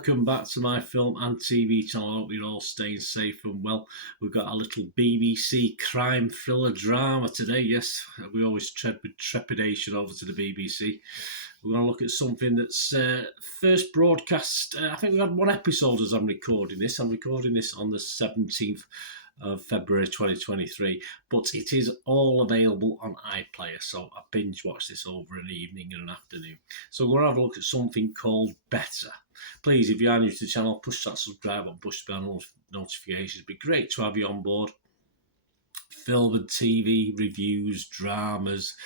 welcome back to my film and TV channel. I hope you're all staying safe and well. We've got a little BBC crime thriller drama today. Yes, we always tread with trepidation over to the BBC. We're going to look at something that's first broadcast. I think we've had one episode as I'm recording this. I'm recording this on the 17th of February 2023, but it is all available on iPlayer, so I binge watch this over an evening and an afternoon. So we're going to have a look at something called Better. Please, if you are new to the channel, push that subscribe button, push the bell notifications. It'd be great to have you on board. Film and TV reviews, dramas,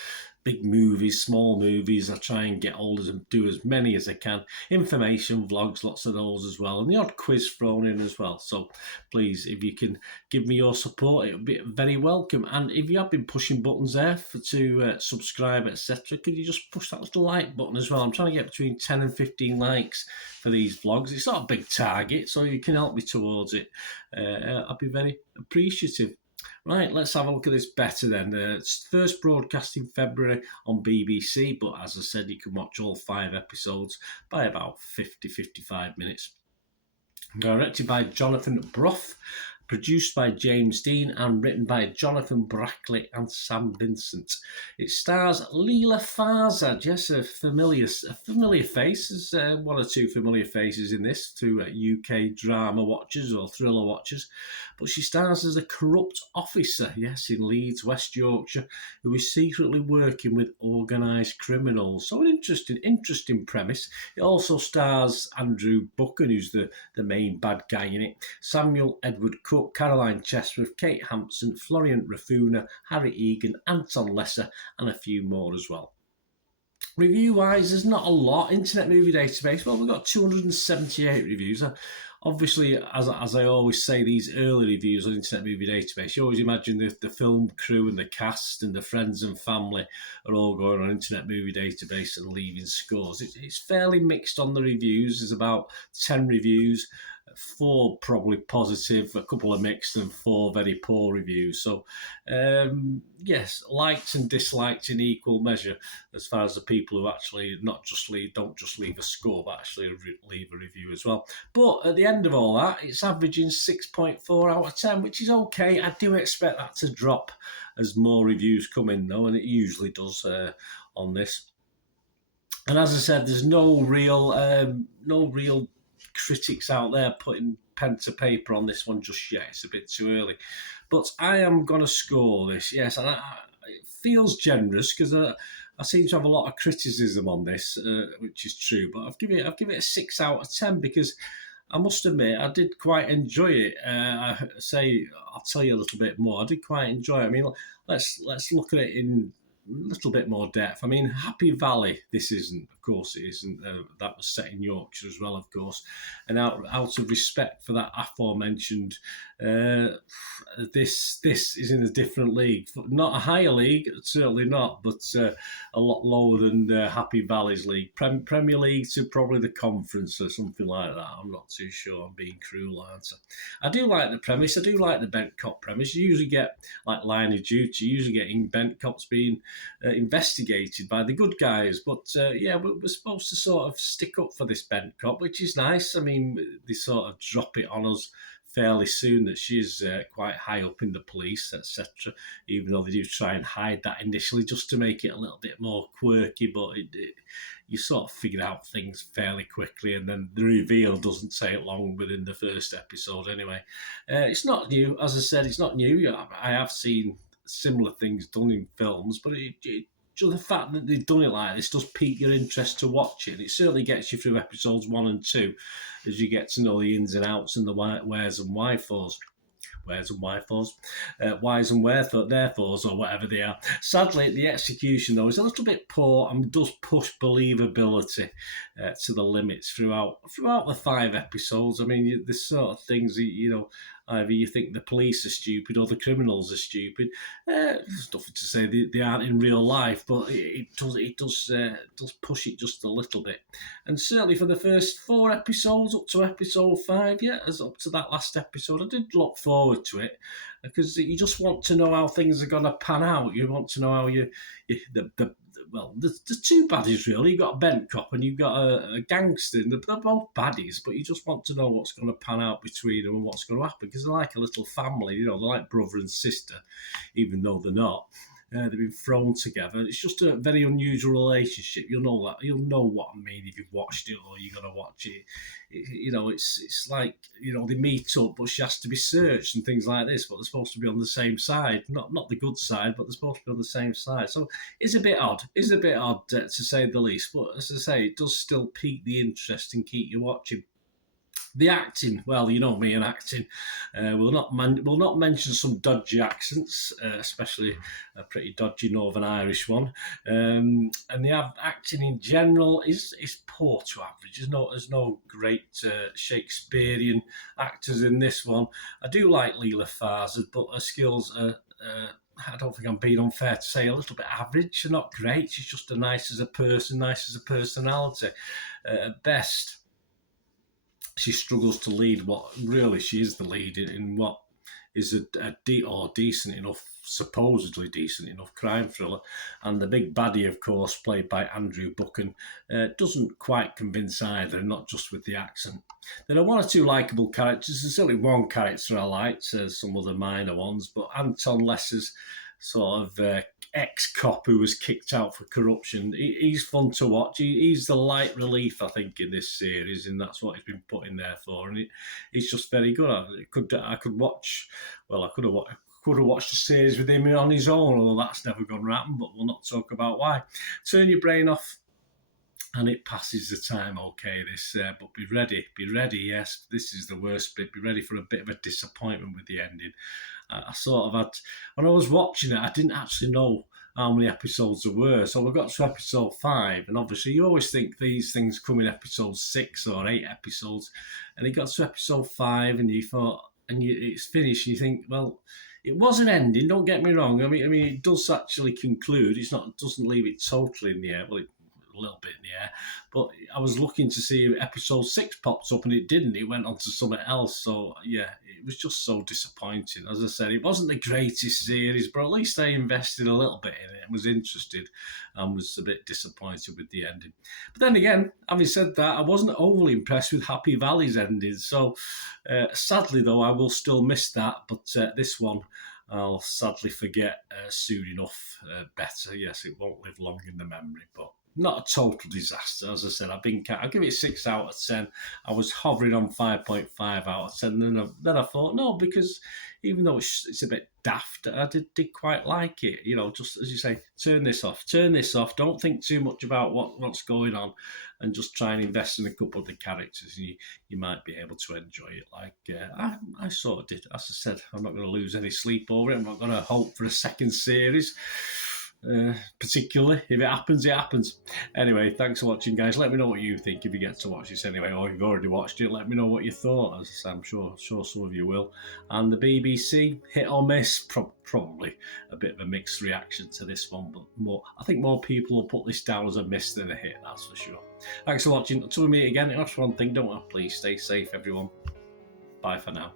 big movies, small movies. I try and get hold of them, do as many as I can. Information, vlogs, lots of those as well. And the odd quiz thrown in as well. So please, if you can give me your support, it would be very welcome. And if you have been pushing buttons there to subscribe, etc., could you just push that little like button as well? I'm trying to get between 10 and 15 likes for these vlogs. It's not a big target, so you can help me towards it. I'd be very appreciative. Right, let's have a look at this Better then. It's first broadcast in February on BBC, but as I said, you can watch all 5 episodes by about 50-55 minutes. Directed by Jonathan Brough, produced by James Dean and written by Jonathan Brackley and Sam Vincent. It stars Leela Farzad, yes, a familiar face. There's one or two familiar faces in this to UK drama watchers or thriller watchers, but she stars as a corrupt officer, yes, in Leeds, West Yorkshire, who is secretly working with organised criminals. So an interesting premise. It also stars Andrew Buchan, who's the main bad guy in it, Samuel Edward Cook, Caroline Chesworth, Kate Hampson, Florian Rafuna, Harry Egan, Anton Lesser, and a few more as well. Review-wise, there's not a lot. Internet Movie Database, well, we've got 278 reviews. Obviously, as I always say, these early reviews on Internet Movie Database, you always imagine the film crew and the cast and the friends and family are all going on Internet Movie Database and leaving scores. It's fairly mixed on the reviews. There's about 10 reviews, 4 probably positive, a couple of mixed, and 4 very poor reviews. So, yes, liked and disliked in equal measure as far as the people who actually don't just leave a score, but actually leave a review as well. But at the end of all that, it's averaging 6.4 out of 10, which is okay. I do expect that to drop as more reviews come in, though, and it usually does on this. And as I said, there's no real critics out there putting pen to paper on this one just yet. It's a bit too early, but I am going to score this, yes, and it feels generous because I seem to have a lot of criticism on this, which is true, but I'll give it a 6 out of 10 because I must admit I did quite enjoy it. I'll tell you a little bit more. I did quite enjoy it. I mean, let's look at it in a little bit more depth. I mean, Happy Valley, this isn't, of course it isn't. That was set in Yorkshire as well, of course. And out of respect for that aforementioned, this is in a different league. Not a higher league, certainly not, but a lot lower than Happy Valley's league. Premier League to probably the Conference or something like that. I'm not too sure. I'm being cruel, aren't I? I do like the premise. I do like the bent cop premise. You usually get, like Line of Duty, you usually getting bent cops being investigated by the good guys, but yeah, we're supposed to sort of stick up for this bent cop, which is nice. I mean, they sort of drop it on us fairly soon that she's quite high up in the police, etc., even though they do try and hide that initially just to make it a little bit more quirky, but you sort of figure out things fairly quickly, and then the reveal doesn't take long within the first episode anyway. It's not new, as I said, it's not new. I have seen similar things done in films, but just the fact that they've done it like this does pique your interest to watch it. It certainly gets you through episodes 1 and 2 as you get to know the ins and outs and the wheres and wherefores. Wheres and wherefores, whys and therefores, or whatever they are. Sadly, the execution, though, is a little bit poor and does push believability to the limits throughout the 5 episodes. I mean, the sort of things, either you think the police are stupid or the criminals are stupid. There's nothing to say they aren't in real life, but it does push it just a little bit. And certainly for the first 4 episodes up to episode 5, as up to that last episode, I did look forward to it because you just want to know how things are going to pan out. You want to know how well, there's two baddies really. You've got a bent cop and you've got a gangster. And they're both baddies, but you just want to know what's going to pan out between them and what's going to happen, because they're like a little family. You know, they're like brother and sister, even though they're not. They've been thrown together. It's just a very unusual relationship. You'll know that. You'll know what I mean if you've watched it or you're gonna watch it. You know, it's like, you know, they meet up, but she has to be searched and things like this. But they're supposed to be on the same side, not the good side, but they're supposed to be on the same side. So it's a bit odd. It's a bit odd to say the least. But as I say, it does still pique the interest and keep you watching. The acting, well, you know me and acting. We'll not mention some dodgy accents, especially a pretty dodgy Northern Irish one. And the acting in general is poor to average. There's no great Shakespearean actors in this one. I do like Leela Farzad, but her skills are. I don't think I'm being unfair to say a little bit average. She's not great. She's just as nice as a person, nice as a personality. At best, she struggles to lead what really she is the lead in what is a decent enough, supposedly decent enough crime thriller. And the big baddie, of course, played by Andrew Buchan, doesn't quite convince either, not just with the accent. There are one or two likeable characters. There's only one character I liked, some other minor ones, but Anton Lesser's sort of ex-cop who was kicked out for corruption. He's fun to watch. He's the light relief, I think, in this series, and that's what he's been put in there for. And he's just very good. I could watch. Well, I could have watched the series with him on his own, although that's never going to happen. But we'll not talk about why. Turn your brain off, and it passes the time okay, this, but be ready, yes, this is the worst bit, be ready for a bit of a disappointment with the ending. I sort of had, when I was watching it, I didn't actually know how many episodes there were, so we got to episode 5, and obviously you always think these things come in episode 6 or 8 episodes, and it got to episode 5, and you thought, and it's finished, and you think, well, it was an ending, don't get me wrong, I mean it does actually conclude, it doesn't leave it totally in the air, well, a little bit in the air, but I was looking to see if episode 6 pops up and it didn't. It went on to something else. So yeah, it was just so disappointing. As I said, it wasn't the greatest series, but at least I invested a little bit in it and was interested, and was a bit disappointed with the ending. But then again, having said that, I wasn't overly impressed with Happy Valley's ending. So sadly though, I will still miss that, but this one I'll sadly forget soon enough. Better, yes, it won't live long in the memory, but not a total disaster. As I said, I'll give it 6 out of 10. I was hovering on 5.5 out of 10. Then I thought, no, because even though it's a bit daft, I did quite like it. You know, just as you say, turn this off. Don't think too much about what's going on, and just try and invest in a couple of the characters, and you might be able to enjoy it. Like I sort of did. As I said, I'm not going to lose any sleep over it. I'm not going to hope for a second series. Particularly if it happens, it happens. Anyway, thanks for watching, guys. Let me know what you think if you get to watch this anyway, or if you've already watched it. Let me know what you thought. As I say, I'm sure some of you will. And the BBC, hit or miss, probably a bit of a mixed reaction to this one, but I think more people will put this down as a miss than a hit, that's for sure. Thanks for watching. Until we meet again, that's one thing, don't I? Please stay safe, everyone. Bye for now.